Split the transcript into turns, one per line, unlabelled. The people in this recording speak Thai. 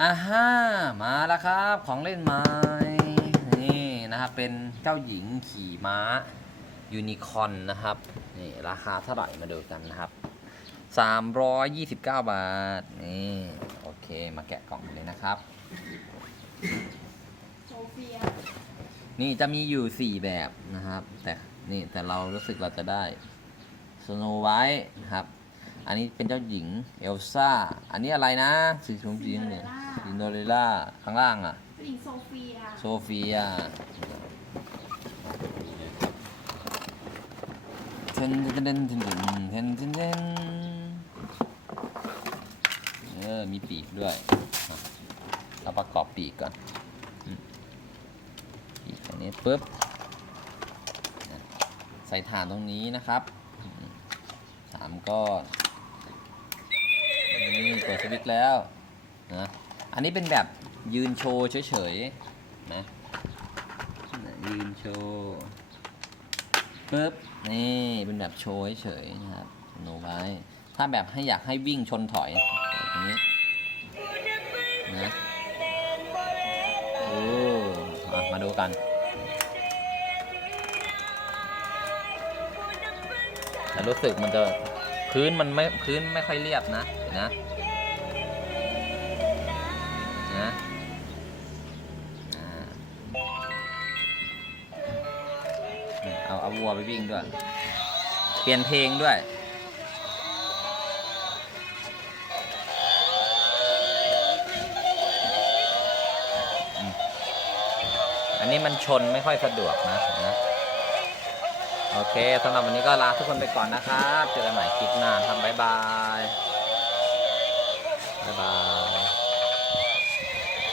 อ่าฮ่ามาแล้วครับของเล่นใหม่นี่นะครับเป็นเจ้าหญิงขี่ม้ายูนิคอนนะครับนี่ราคาเท่าไหร่มาดูกันนะครับ329 บาทนี่โอเคมาแกะกล่องเลยนะครับ
โซเฟีย
นี่จะมีอยู่ 4 แบบนะครับ แต่นี่แต่เรารู้สึกเราจะได้สโนไวท์นะครับ อันนี้เป็นเจ้าหญิงเอลซ่า อันนี้อะไรนะสีชมพูเนี่ยซินโดเรล่าข้างล่างอะ
ผู้หญิงโซฟีอย
โซฟีอยเทนเทนเทนเทนเทนเทนเทนเออมีปีกด้วยเอาประกอบปีกก่อนปีกตรงนี้ปุ๊บใส่ฐานตรงนี้นะครับสามก้อน วิตช์แล้วนะอันนี้เป็นแบบยืนโชว์เฉยๆนะยืนโชว์ปึ๊บนี่เป็นแบบโชว์เฉยๆนะครับโนไว้ถ้าแบบให้อยากให้วิ่งชนถอยแบบนี้นะโอ้อมาดูกันแต่รู้สึกมันจะพื้นมันไม่พื้นไม่ค่อยเรียบนะนะ นะเอาเอาวัวไปวิ่งด้วย เปลี่ยนเพลงด้วยอันนี้มันชนไม่ค่อยสะดวกนะนะโอเคสำหรับวันนี้ก็ลาทุกคนไปก่อนนะครับ เจอกันใหม่คลิปหน้าทำบ๊ายบาย บ๊ายบาย